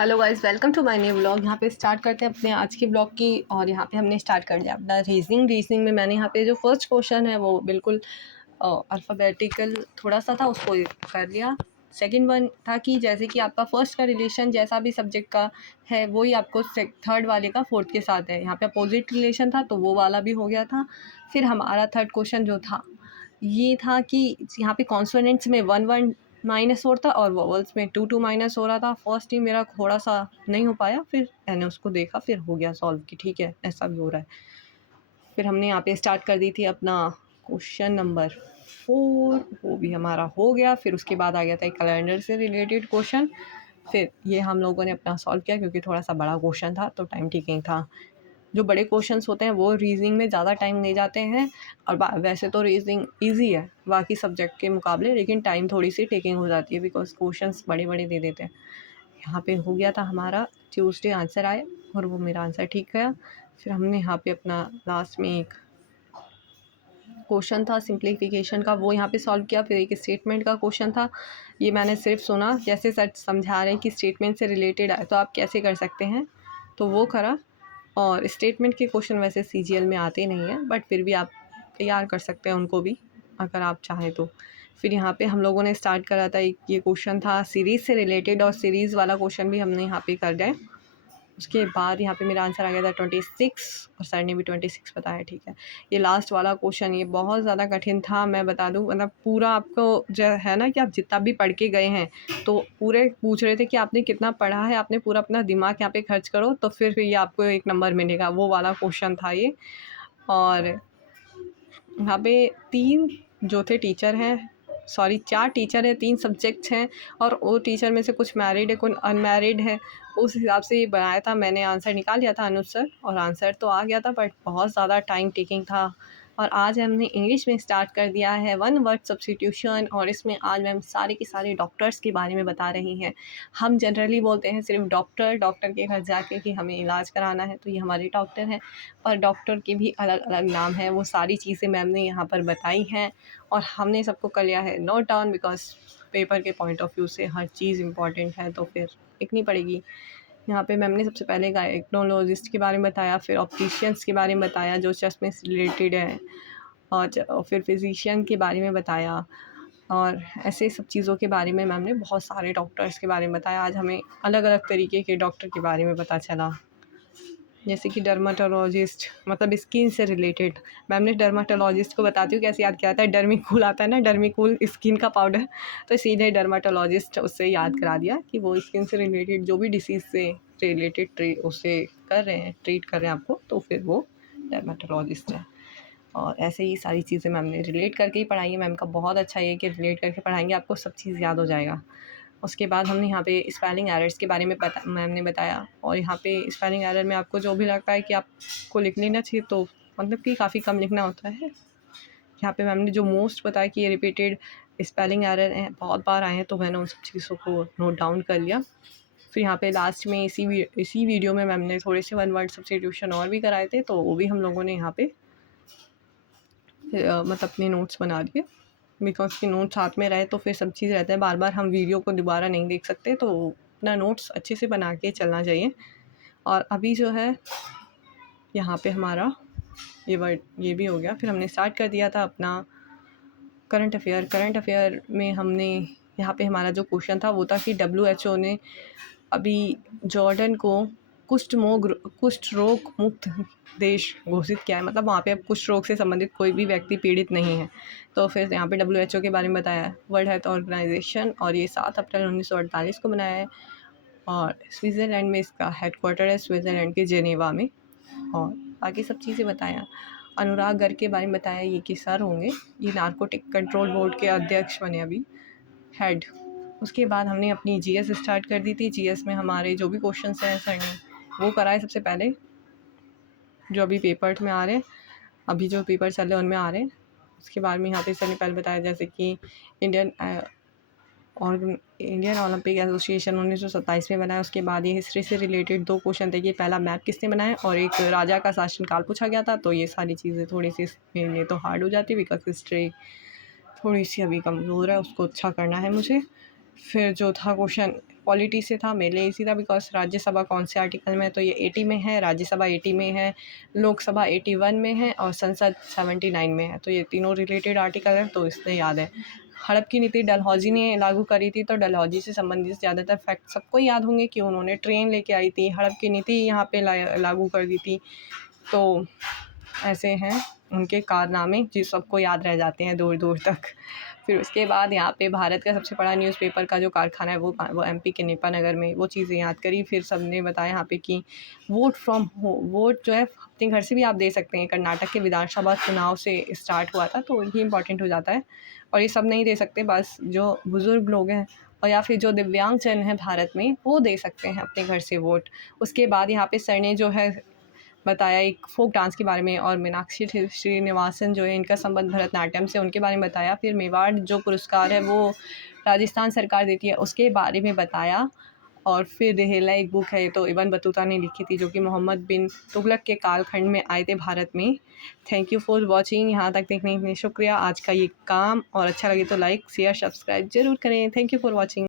Hello guys, welcome to my new blog. यहाँ पे start करते हैं अपने आज के ब्लॉग की। और यहाँ पे हमने स्टार्ट कर दिया अपना रीजनिंग में मैंने यहाँ पे जो फर्स्ट क्वेश्चन है वो बिल्कुल अल्फ़ाबेटिकल थोड़ा सा था, उसको कर लिया। सेकंड वन था कि जैसे कि आपका फर्स्ट का रिलेशन जैसा भी सब्जेक्ट का है वही आपको थर्ड वाले का फोर्थ के साथ है। यहाँ पे अपोजिट रिलेशन था तो वो वाला भी हो गया था। फिर हमारा थर्ड क्वेश्चन जो था ये था कि यहाँ पे कॉन्सोनेंट्स में 1 1 माइनस हो रहा था और वोवल्स में 2 2 माइनस हो रहा था। फर्स्ट ही मेरा थोड़ा सा नहीं हो पाया, फिर मैंने उसको देखा, फिर हो गया सॉल्व कि ठीक है ऐसा भी हो रहा है। फिर हमने यहाँ पे स्टार्ट कर दी थी अपना क्वेश्चन नंबर 4, वो भी हमारा हो गया। फिर उसके बाद आ गया था एक कैलेंडर से रिलेटेड क्वेश्चन। फिर ये हम लोगों ने अपना सॉल्व किया क्योंकि थोड़ा सा बड़ा क्वेश्चन था तो टाइम टेकिंग था। जो बड़े क्वेश्चंस होते हैं वो रीजनिंग में ज़्यादा टाइम ले जाते हैं। और वैसे तो रीजनिंग इजी है बाकी सब्जेक्ट के मुकाबले, लेकिन टाइम थोड़ी सी टेकिंग हो जाती है बिकॉज क्वेश्चंस बड़े बड़े दे देते हैं। यहाँ पे हो गया था हमारा ट्यूसडे आंसर आए और वो मेरा आंसर ठीक गया। फिर हमने यहाँ पे अपना लास्ट में एक क्वेश्चन था सिंप्लीफिकेशन का, वो यहाँ पे सॉल्व किया। फिर एक स्टेटमेंट का क्वेश्चन था, ये मैंने सिर्फ सुना, जैसे सर समझा रहे हैं कि स्टेटमेंट से रिलेटेड आए तो आप कैसे कर सकते हैं, तो वो करा। और स्टेटमेंट के क्वेश्चन वैसे सीजीएल में आते नहीं हैं, बट फिर भी आप तैयार कर सकते हैं उनको भी अगर आप चाहें तो। फिर यहाँ पे हम लोगों ने स्टार्ट करा था, एक ये क्वेश्चन था सीरीज़ से रिलेटेड और सीरीज़ वाला क्वेश्चन भी हमने यहाँ पे कर दिया। उसके बाद यहाँ पे मेरा आंसर आ गया था 26 और सर ने भी 26 बताया। ठीक है, ये लास्ट वाला क्वेश्चन ये बहुत ज़्यादा कठिन था, मैं बता दूँ। मतलब पूरा आपको जो है ना कि आप जितना भी पढ़ के गए हैं तो पूरे पूछ रहे थे कि आपने कितना पढ़ा है, आपने पूरा अपना दिमाग यहाँ पे खर्च करो तो फिर ये आपको एक नंबर मिलेगा, वो वाला क्वेश्चन था ये। और यहाँ पे 3 जो थे टीचर हैं, सॉरी 4 टीचर हैं, 3 सब्जेक्ट्स हैं और वो टीचर में से कुछ मैरिड है कुछ अनमैरिड है। उस हिसाब से ये बनाया था, मैंने आंसर निकाल लिया था अनुसार और आंसर तो आ गया था, बट बहुत ज़्यादा टाइम टेकिंग था। और आज हमने इंग्लिश में स्टार्ट कर दिया है 1 वर्ड सब्स्टिट्यूशन, और इसमें आज मैम सारे के सारे डॉक्टर्स के बारे में बता रही हैं। हम जनरली बोलते हैं सिर्फ डॉक्टर डॉक्टर के घर जाके कि हमें इलाज कराना है, तो ये हमारे डॉक्टर हैं। और डॉक्टर के भी अलग अलग नाम हैं, वो सारी चीज़ें मैम ने यहाँ पर बताई हैं और हमने सबको कर लिया है नोट डाउन, बिकॉज पेपर के पॉइंट ऑफ व्यू से हर चीज़ इम्पॉर्टेंट है तो फिर लिखनी पड़ेगी। यहाँ पे मैम ने सबसे पहले गायनोलॉजिस्ट के बारे में बताया, फिर ऑप्टिशियंस के बारे में बताया जो चश्मे से रिलेटेड है, और फिर फिजिशियन के बारे में बताया। और ऐसे सब चीज़ों के बारे में मैम ने बहुत सारे डॉक्टर्स के बारे में बताया। आज हमें अलग अलग तरीके के डॉक्टर के बारे में पता चला, जैसे कि डर्माटोलॉजिस्ट मतलब स्किन से रिलेटेड। मैम ने डर्माटोलॉजिस्ट को बताती हूँ कैसे याद किया था, डर्मिकूल आता है ना, डर्मिकूल स्किन का पाउडर, तो सीधे डर्माटोलॉजिस्ट उससे याद करा दिया कि वो स्किन से रिलेटेड जो भी डिसीज़ से रिलेटेड उससे कर रहे हैं, ट्रीट कर रहे हैं आपको, तो फिर वो डर्माटोलॉजिस्ट है। और ऐसे ही सारी चीज़ें मैम ने रिलेट करके ही पढ़ाई है। मैम का बहुत अच्छा ये कि रिलेट करके पढ़ाएंगे, आपको सब चीज़ याद हो जाएगा। उसके बाद हमने यहाँ पे स्पेलिंग एरर्स के बारे में मैम ने बताया। और यहाँ पे स्पेलिंग एरर में आपको जो भी लगता है कि आपको लिख लेना चाहिए तो मतलब कि काफ़ी कम लिखना होता है। यहाँ पे मैम ने जो मोस्ट बताया कि ये रिपीटेड स्पेलिंग एरर हैं, बहुत बार आए हैं, तो मैंने उन सब चीज़ों को नोट डाउन कर लिया। फिर यहाँ पे लास्ट में इसी वीडियो में मैम ने थोड़े से 1 वर्ड सब्स्टिट्यूशन और भी कराए थे, तो वो भी हम लोगों ने यहाँ पे मतलब अपने नोट्स बना लिए, बिकॉज के नोट्स साथ में रहे तो फिर सब चीज़ रहता है, बार बार हम वीडियो को दोबारा नहीं देख सकते, तो अपना नोट्स अच्छे से बना के चलना चाहिए। और अभी जो है यहाँ पे हमारा ये भी हो गया। फिर हमने स्टार्ट कर दिया था अपना करंट अफेयर में हमने यहाँ पे हमारा जो क्वेश्चन था वो था कि WHO ने अभी जॉर्डन को कुष्ठ रोग मुक्त देश घोषित किया है, मतलब वहाँ पे अब कुष्ठ रोग से संबंधित कोई भी व्यक्ति पीड़ित नहीं है। तो फिर यहाँ पे WHO के बारे में बताया है, वर्ल्ड हेल्थ ऑर्गेनाइजेशन, और ये 7 अप्रैल 1948 को बनाया है। और स्विट्ज़रलैंड में इसका हेडक्वार्टर है, स्विट्ज़रलैंड के जेनेवा में। और बाकी सब चीज़ें बताया। अनुराग गर्ग के बारे में बताया, ये कि सर होंगे, ये नारकोटिक कंट्रोल बोर्ड के अध्यक्ष बने अभी, हेड। उसके बाद हमने अपनी जीएस स्टार्ट कर दी थी। जीएस में हमारे जो भी क्वेश्चंस हैं सर ने वो कराए सबसे पहले, जो अभी पेपर्स में आ रहे हैं, अभी जो पेपर चल रहे हैं उनमें आ रहे हैं। उसके बाद में यहाँ पे सर ने पहले बताया जैसे कि इंडियन ओलंपिक एसोसिएशन 1927 में बनाया। उसके बाद ये हिस्ट्री से रिलेटेड 2 क्वेश्चन थे कि पहला मैप किसने बनाया और एक राजा का शासनकाल पूछा गया था। तो ये सारी चीज़ें थोड़ी सी मेरे लिए तो हार्ड हो जाती है, बिकॉज हिस्ट्री थोड़ी सी अभी कमज़ोर है, उसको अच्छा करना है मुझे। फिर जो था क्वेश्चन पॉलिटी से था, मेरे लिए ईज़ी था बिकॉज़ राज्यसभा कौन से आर्टिकल में है, तो ये 80 में है, राज्यसभा 80 में है, लोकसभा 81 में है और संसद 79 में है। तो ये तीनों रिलेटेड आर्टिकल हैं, तो इसलिए याद है। हड़प की नीति डलहौजी ने लागू करी थी, तो डलहौजी से संबंधित ज़्यादातर फैक्ट सबको याद होंगे कि उन्होंने ट्रेन लेके आई थी, हड़प की नीति यहाँ पे लागू कर दी थी। तो ऐसे हैं उनके कारनामे जो सबको याद रह जाते हैं दूर दूर तक। फिर उसके बाद यहाँ पे भारत का सबसे बड़ा न्यूज़पेपर का जो कारखाना है वो एमपी के नेपानगर में, वो चीज़ें याद करी। फिर सबने बताया यहाँ पे कि वोट जो है अपने घर से भी आप दे सकते हैं। कर्नाटक के विधानसभा चुनाव से स्टार्ट हुआ था, तो ये इंपॉर्टेंट हो जाता है। और ये सब नहीं दे सकते, बस जो बुज़ुर्ग लोग हैं और या फिर जो दिव्यांगजन हैं भारत में, वो दे सकते हैं अपने घर से वोट। उसके बाद यहाँ पे सर ने जो है बताया एक फ़ोक डांस के बारे में, और मीनाक्षी श्रीनिवासन जो है इनका संबंध भरतनाट्यम से, उनके बारे में बताया। फिर मेवाड़ जो पुरस्कार है वो राजस्थान सरकार देती है, उसके बारे में बताया। और फिर रेहला एक बुक है, तो इब्न बतूता ने लिखी थी, जो कि मोहम्मद बिन तुगलक के कालखंड में आए थे भारत में। Thank you for watching. यहाँ तक देखने के लिए शुक्रिया। आज का ये काम और अच्छा लगे तो लाइक शेयर सब्सक्राइब ज़रूर करें। Thank you for watching.